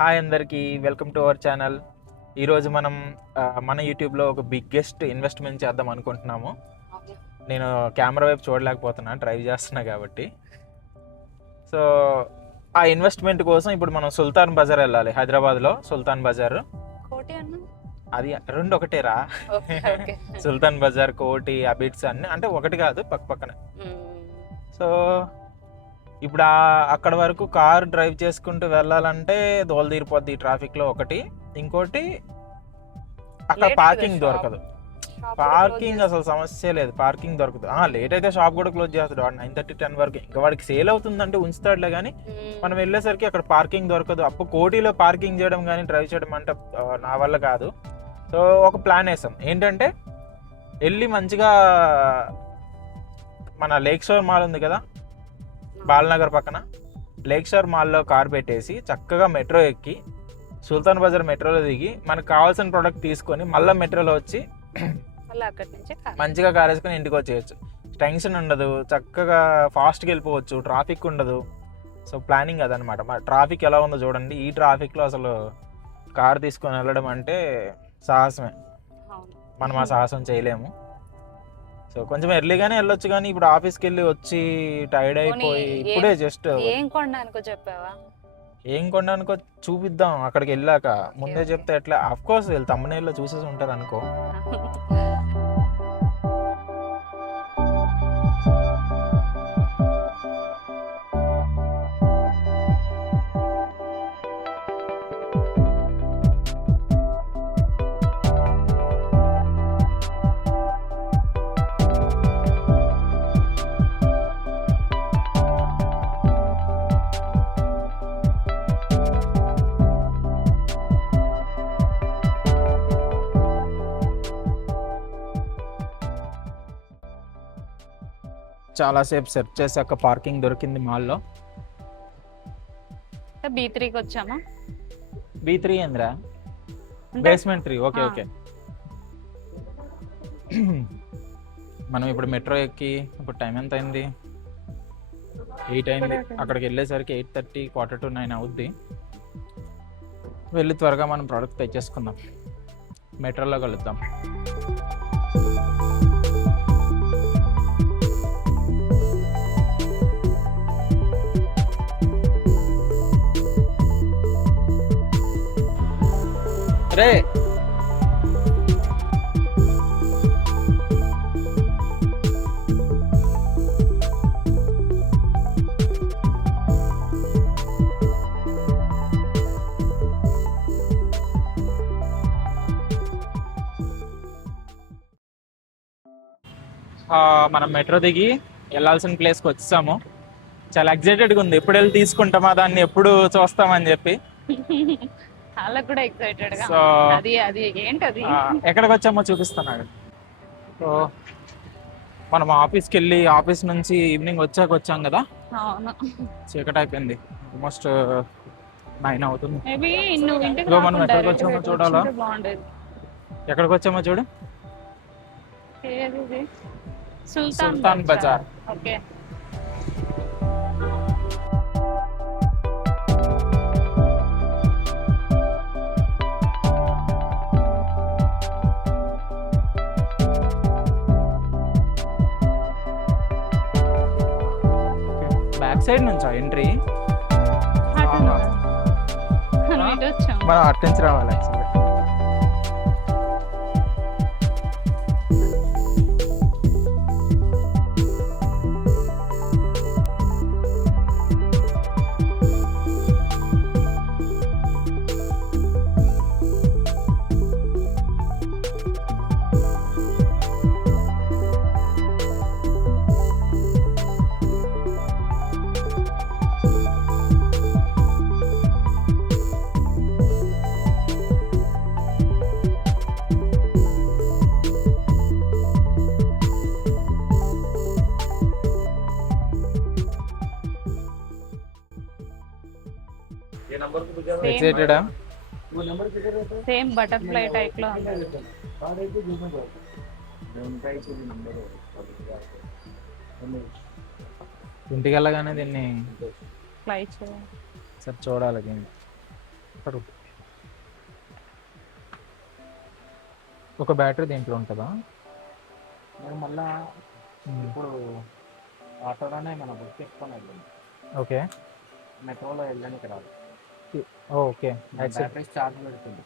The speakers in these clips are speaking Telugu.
హాయ్ అందరికీ, వెల్కమ్ టు అవర్ ఛానల్. ఈరోజు మనం మన యూట్యూబ్లో ఒక బిగ్గెస్ట్ ఇన్వెస్ట్మెంట్ చేద్దాం అనుకుంటున్నాము. నేను కెమెరా వైపు చూడలేకపోతున్నా, డ్రైవ్ చేస్తున్నా కాబట్టి. సో ఆ ఇన్వెస్ట్మెంట్ కోసం ఇప్పుడు మనం సుల్తాన్ బజార్ వెళ్ళాలి. హైదరాబాద్లో సుల్తాన్ బజార్. అది రెండు ఒకటేరా. సుల్తాన్ బజార్, కోటి, అబిడ్స్ అన్ని అంటే ఒకటి కాదు, పక్క పక్కనే. సో ఇప్పుడు అక్కడ వరకు కార్ డ్రైవ్ చేసుకుంటూ వెళ్ళాలంటే దోల తీరిపోద్ది ట్రాఫిక్లో ఒకటి. ఇంకోటి అక్కడ పార్కింగ్ దొరకదు. పార్కింగ్ అసలు సమస్య లేదు, పార్కింగ్ దొరకదు. లేట్ అయితే షాప్ కూడా క్లోజ్ చేస్తాడు వాడు 9:30, 10 వరకు. ఇంకా వాడికి సేల్ అవుతుందంటే ఉంచుతాడులే, కానీ మనం వెళ్ళేసరికి అక్కడ పార్కింగ్ దొరకదు. అప్పుడు కోటిలో పార్కింగ్ చేయడం కానీ డ్రైవ్ చేయడం అంటే నా వల్ల కాదు. సో ఒక ప్లాన్ వేసాం ఏంటంటే, వెళ్ళి మంచిగా మన లేక్ షోర్ మాల్ ఉంది కదా, బాలనగర్ పక్కన లేక్ షోర్ మాల్లో కార్ పెట్టేసి చక్కగా మెట్రో ఎక్కి సుల్తాన్ బజార్ మెట్రోలో దిగి మనకు కావాల్సిన ప్రోడక్ట్ తీసుకొని మళ్ళీ మెట్రోలో వచ్చి మంచిగా కార్ వేసుకొని ఇంటికి వచ్చేయచ్చు. టెన్షన్ ఉండదు, చక్కగా ఫాస్ట్గా వెళ్ళిపోవచ్చు, ట్రాఫిక్ ఉండదు. సో ప్లానింగ్ అదనమాట. మరి ట్రాఫిక్ ఎలా ఉందో చూడండి. ఈ ట్రాఫిక్లో అసలు కార్ తీసుకొని వెళ్ళడం అంటే సాహసమే. మనం ఆ సాహసం చేయలేము. సో కొంచెం ఎర్లీగానే వెళ్ళొచ్చు, కానీ ఇప్పుడు ఆఫీస్కి వెళ్ళి వచ్చి టైర్డ్ అయిపోయి ఇప్పుడే జస్ట్ ఏం కొనడానికో చెప్పావా? ఏం కొనడానికో చూపిద్దాం అక్కడికి వెళ్ళాక. ముందే చెప్తే ఎట్లా? ఆఫ్ కోర్స్ వీళ్ళు తమ్మునేల్లో చూసేసి ఉంటారు అనుకో. చాలాసేపు సెర్చ్ చేశాక పార్కింగ్ దొరికింది మాల్లో. B3కి వచ్చామా? B3 ఏంద్రా? బేస్మెంట్ 3. Okay okay. మనం ఇప్పుడు మెట్రో ఎక్కి ఇప్పుడు టైం ఎంత అయింది? 8 అయింది. అక్కడికి వెళ్ళేసరికి 8:30, 8:45 అవుద్ది. వెళ్ళి త్వరగా మనం ప్రోడక్ట్ తెచ్చేసుకుందాం. మెట్రోలో కలుద్దాం. రే మనం మెట్రో దిగి వెళ్ళాల్సిన ప్లేస్కి వచ్చాము. చాలా ఎక్సైటెడ్గా ఉంది. ఎప్పుడు వెళ్ళి తీసుకుంటామా దాన్ని, ఎప్పుడు చూస్తామని చెప్పి. కూడా ఎక్సైటెడ్ గా. సో అది ఏంటది, ఎక్కడికి వచ్చామో చూపిస్తున్నాడు. సో మనం ఆఫీస్కి వెళ్ళి ఆఫీస్ నుంచి ఈవినింగ్ వచ్చాం కదా. చీకటి అయిపోయింది, ఆల్మోస్ట్ 9 అవుతుంది. మనం ఎక్కడికి వచ్చామో చూడాలా? ఎక్కడికి వచ్చామో చూడు. సుల్తాన్ బజార్. ఓకే. బ్యాక్ సైడ్ నుంచా ఎంట్రీ? మనం అటు నుంచి రావాలి యాక్చువల్గా. ఎక్సైటెడా? సేమ్ బటర్ఫ్లై టైప్ లో ఉంది. ఇంటికి వెళ్ళగానే దీన్ని ఫ్లై చేయాలి. సార్ చూడాలి దీన్ని. ఒక బ్యాటరీ దీంట్లో ఉంటుందా? మేము మళ్ళా ఇప్పుడు ఆటోలోనే మనం బుక్ చేసుకొని వెళ్ళాము. ఓకే మెట్రోలో వెళ్ళడానికి రాదు. ఓకే. బ్యాటరీ ఛార్జ్ పెడుతుంది.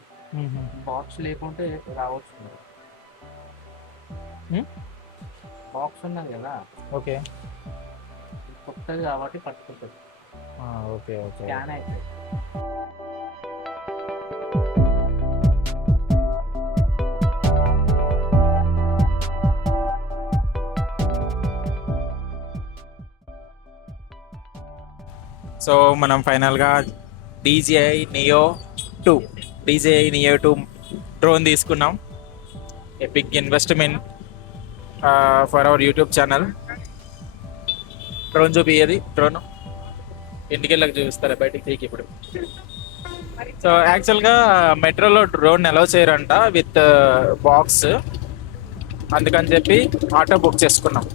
బాక్స్ లేకుంటే రావచ్చు మీరు. బాక్స్ ఉన్నది కదా, ఓకే కొత్తది కాబట్టి పట్టుకుంటుంది. Okay okay. స్కాన్ అవుతుంది. సో మనం ఫైనల్గా DJI Neo 2 డ్రోన్ తీసుకున్నాం. A big investment for our YouTube channel. Drone చూపియ్యేది, డ్రోన్ ఇంటికి వెళ్ళక చూపిస్తారా, బయటికి తీకి ఇప్పుడు. సో యాక్చువల్గా మెట్రోలో డ్రోన్ అలౌ చేయరంట విత్ బాక్స్, అందుకని చెప్పి ఆటో బుక్ చేసుకున్నాం.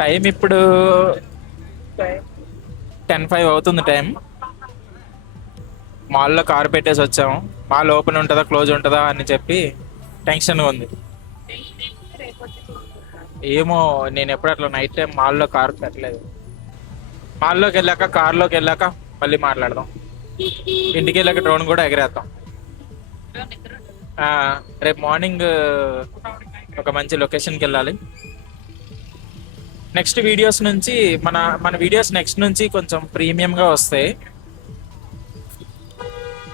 టైం ఇప్పుడు 10:05 అవుతుంది టైం. మాల్లో కారు పెట్టేసి వచ్చాము. మాల్ ఓపెన్ ఉంటుందా క్లోజ్ ఉంటుందా అని చెప్పి టెన్షన్గా ఉంది. ఏమో, నేను ఎప్పుడు అట్లా నైట్ టైం మాల్లో కారు పెట్టలేదు. మాల్లోకి వెళ్ళాక కార్లోకి వెళ్ళాక మళ్ళీ మాట్లాడదాం. ఇంటికి వెళ్ళాక డ్రోన్ కూడా ఎగరేద్దాం. రేపు మార్నింగ్ ఒక మంచి లొకేషన్కి వెళ్ళాలి. నెక్స్ట్ వీడియోస్ నుంచి మన వీడియోస్ నెక్స్ట్ నుంచి కొంచెం ప్రీమియంగా వస్తాయి.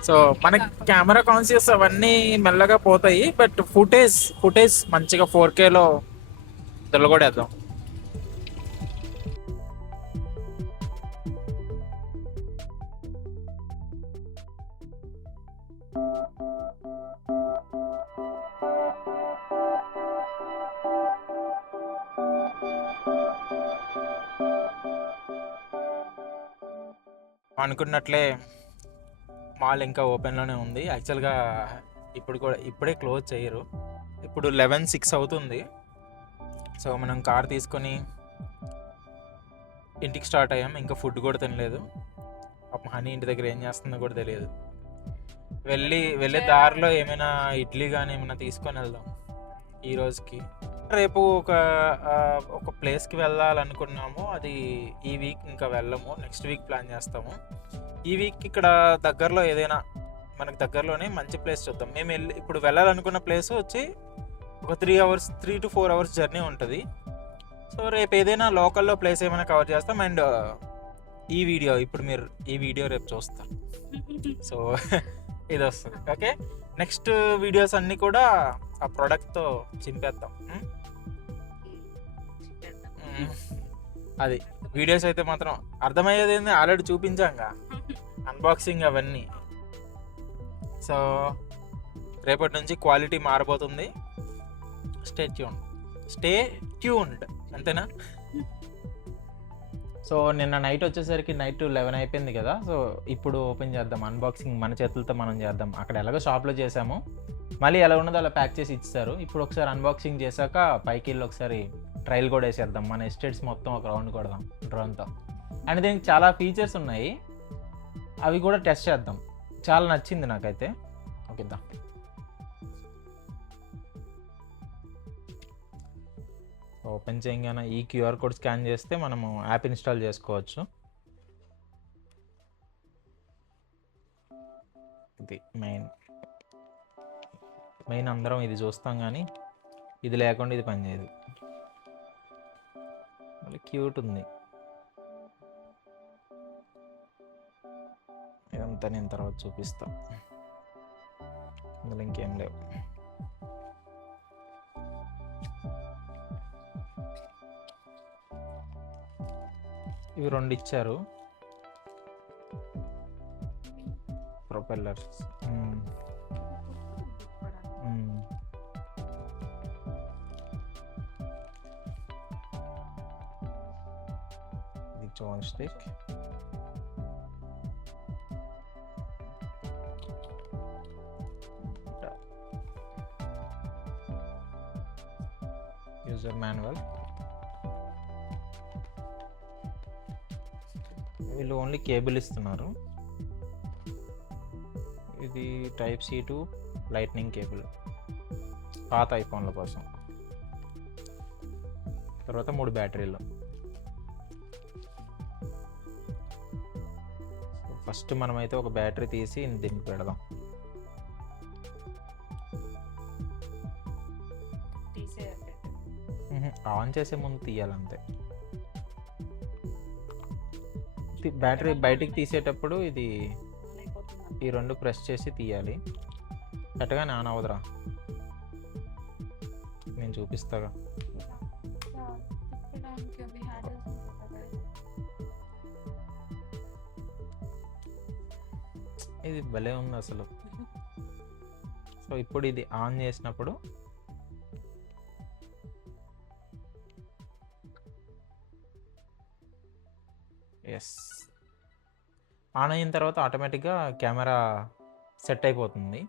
సో మన కెమెరా కాన్షియస్ అవన్నీ మెల్లగా పోతాయి, బట్ ఫుటేజ్ మంచిగా 4Kలో తెలుగొడేద్దాం. అనుకున్నట్లే మాల్ ఇంకా ఓపెన్లోనే ఉంది. యాక్చువల్గా ఇప్పుడే క్లోజ్ చేయరు. ఇప్పుడు 11:06 అవుతుంది. సో మనం కార్ తీసుకొని ఇంటికి స్టార్ట్ అయ్యాం. ఇంకా ఫుడ్ కూడా తినలేదు. పాపం హనీ ఇంటి దగ్గర ఏం చేస్తుందో కూడా తెలియదు. వెళ్ళే దారిలో ఏమైనా ఇడ్లీ కానీ ఏమైనా తీసుకొని వెళ్దాం ఈ రోజుకి. రేపు ఒక ప్లేస్కి వెళ్ళాలనుకున్నాము. అది ఈ వీక్ ఇంకా వెళ్ళము, నెక్స్ట్ వీక్ ప్లాన్ చేస్తాము. ఈ వీక్ ఇక్కడ దగ్గరలో ఏదైనా మనకు దగ్గరలోనే మంచి ప్లేస్ చూద్దాం. మేము ఇప్పుడు వెళ్ళాలనుకున్న ప్లేస్ వచ్చి ఒక 3 to 4 hours జర్నీ ఉంటుంది. సో రేపు ఏదైనా లోకల్లో ప్లేస్ ఏమైనా కవర్ చేస్తాం. అండ్ ఈ వీడియో రేపు చూస్తాం. సో ఇది వస్తుంది. ఓకే, నెక్స్ట్ వీడియోస్ అన్నీ కూడా ఆ ప్రోడక్ట్తో చింపేద్దాం. అది వీడియోస్ అయితే మాత్రం అర్థమయ్యేది ఏంది, ఆల్రెడీ చూపించాంగా అన్బాక్సింగ్ అవన్నీ. సో రేపటి నుంచి క్వాలిటీ మారబోతుంది. స్టే ట్యూన్డ్ అంతేనా? సో నిన్న నైట్ వచ్చేసరికి నైట్ 11 అయిపోయింది కదా. సో ఇప్పుడు ఓపెన్ చేద్దాం, అన్బాక్సింగ్ మన చేతులతో మనం చేద్దాం. అక్కడ ఎలాగో షాప్లో చేసాము, మళ్ళీ ఎలా ఉన్నదో అలా ప్యాక్ చేసి ఇచ్చారు. ఇప్పుడు ఒకసారి అన్బాక్సింగ్ చేశాక పైకి వెళ్ళి ఒకసారి ట్రయల్ కూడా వేసేద్దాం. మన ఎస్టేట్స్ మొత్తం ఒక రౌండ్ కొడదాం డ్రోన్తో. అండ్ దీనికి చాలా ఫీచర్స్ ఉన్నాయి, అవి కూడా టెస్ట్ చేద్దాం. చాలా నచ్చింది నాకైతే. ఓకేద్దాం. ఓపెన్ చేయగానే ఈ QR కోడ్ స్కాన్ చేస్తే మనము యాప్ ఇన్స్టాల్ చేసుకోవచ్చు. ఇది మెయిన్ అందరం ఇది చూస్తాం, కానీ ఇది లేకుండా ఇది పనిచేయదు. మళ్ళీ క్యూట్ ఉంది. ఇదంతా నేను తర్వాత చూపిస్తా, అందులో ఇంకేం లేవు. ఇవి 2 ఇచ్చారు, ప్రొపెల్లర్స్. ఇది జాన్ స్టిక్. User manual. వీళ్ళు ఓన్లీ కేబుల్ ఇస్తున్నారు. ఇది type C to lightning cable పాత ఐఫోన్ల కోసం. తర్వాత 3 బ్యాటరీలు. ఫస్ట్ మనమైతే ఒక బ్యాటరీ తీసి దీనికి పెడదాం. ఆన్ చేసే ముందు తీయాలంతే. బ్యాటరీ బయటికి తీసేటప్పుడు ఇది ఈ 2 ప్రెస్ చేసి తీయాలి. పెట్టగానే ఆన్ అవ్వదురా, నేను చూపిస్తాగా. ఇది భలే ఉంది అసలు. సో ఇప్పుడు ఇది ఆన్ చేసినప్పుడు ఎస్ ఆన్ అయిన తర్వాత ఆటోమేటిక్గా కెమెరా సెట్ అయిపోతుంది.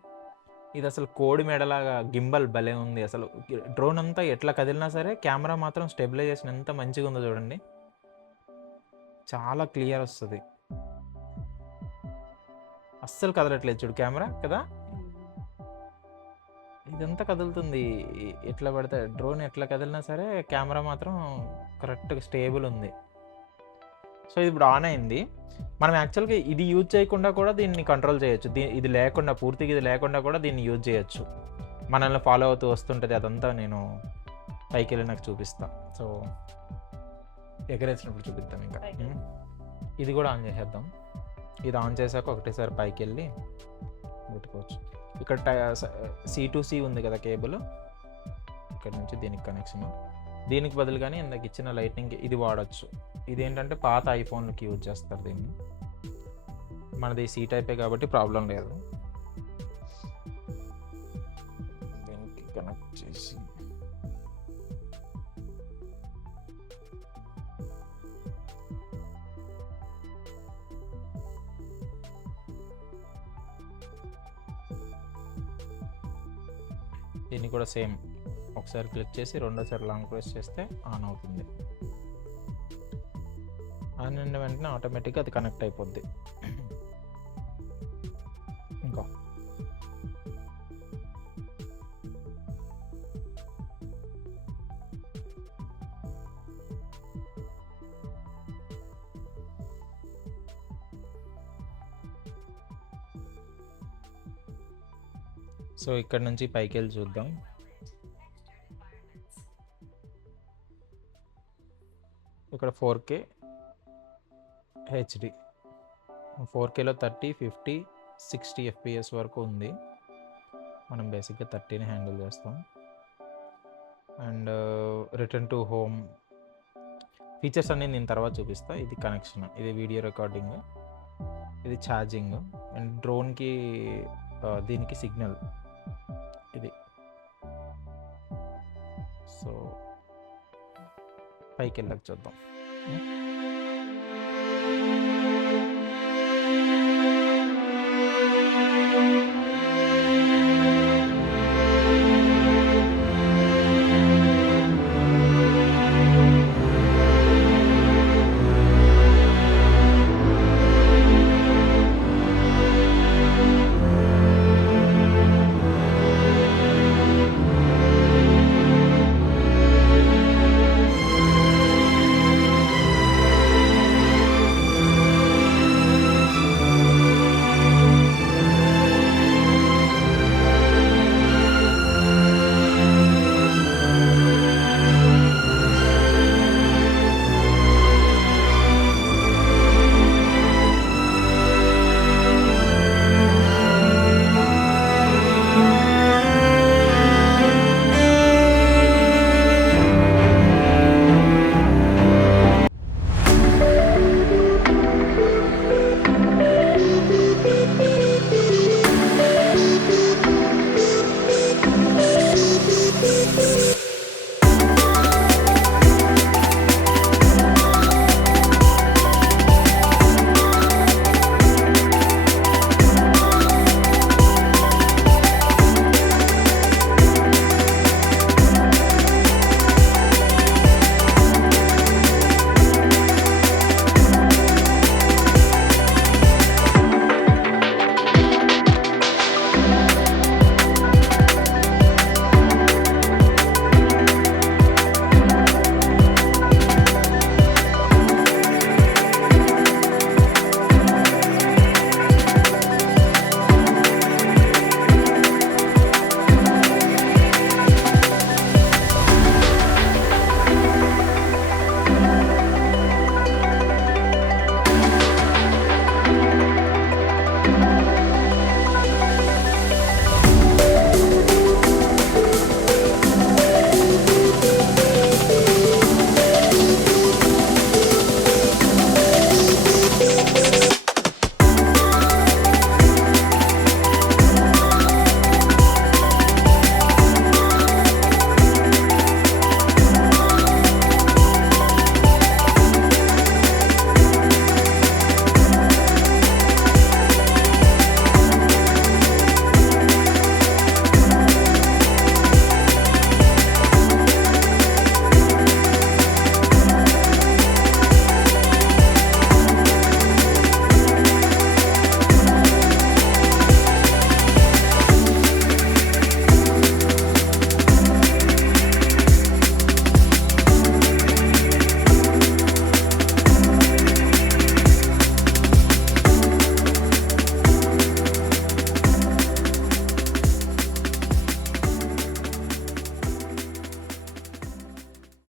ఇది అసలు కోడి మెడలాగా గింబల్ భలే ఉంది అసలు. డ్రోన్ అంతా ఎట్లా కదిలినా సరే కెమెరా మాత్రం స్టెబిలైజేషన్ ఎంత మంచిగా ఉందో చూడండి, చాలా క్లియర్ వస్తుంది. అస్సలు కదలట్లేదు చూడు కెమెరా కదా. ఇదంతా కదులుతుంది ఎట్లా పడితే, డ్రోన్ ఎట్లా కదిలినా సరే కెమెరా మాత్రం కరెక్ట్గా స్టేబుల్ ఉంది. సో ఇది ఇప్పుడు ఆన్ అయింది. మనం యాక్చువల్గా ఇది యూజ్ చేయకుండా కూడా దీన్ని కంట్రోల్ చేయొచ్చు. ఇది లేకుండా, పూర్తిగా ఇది లేకుండా కూడా దీన్ని యూజ్ చేయొచ్చు. మనల్ని ఫాలో అవుతూ వస్తుంటుంది. అదంతా నేను పైకి వెళ్ళి నాకు చూపిస్తాను. సో ఎగరేసినప్పుడు చూపిస్తాం. ఇంకా ఇది కూడా ఆన్ చేసేద్దాం. ఇది ఆన్ చేశాక ఒకటేసారి పైకి వెళ్ళి పెట్టుకోవచ్చు. ఇక్కడ C2C ఉంది కదా కేబుల్, ఇక్కడ నుంచి దీనికి కనెక్షన్. దీనికి బదులుగానే ఇందాక ఇచ్చిన లైట్నింగ్ ఇది వాడచ్చు. ఇదేంటంటే పాత ఐఫోన్లకి యూజ్ చేస్తారు దీన్ని. మనది C టైపే కాబట్టి ప్రాబ్లం లేదు. దీనికి కనెక్ట్ చేసి దీన్ని కూడా సేమ్ ఒకసారి క్లిక్ చేసి రెండోసారి లాంగ్ ప్రెస్ చేస్తే ఆన్ అవుతుంది. ఆన్ అయిన వెంటనే ఆటోమేటిక్గా అది కనెక్ట్ అయిపోద్ది. ఇంకా సో ఇక్కడ నుంచి పైకి వెళ్ళి చూద్దాం. ఇక్కడ 4K HD, 4Kలో 30, 50, 60 FPS వరకు ఉంది. మనం బేసిక్గా 30ని హ్యాండిల్ చేస్తాం. And return to home features అన్నీ నేను తర్వాత చూపిస్తా. ఇది కనెక్షన్, ఇది వీడియో రికార్డింగ్, ఇది ఛార్జింగ్, అండ్ డ్రోన్కి దీనికి సిగ్నల్ ఇది. సో పైకి వెళ్ళక చూద్దాం.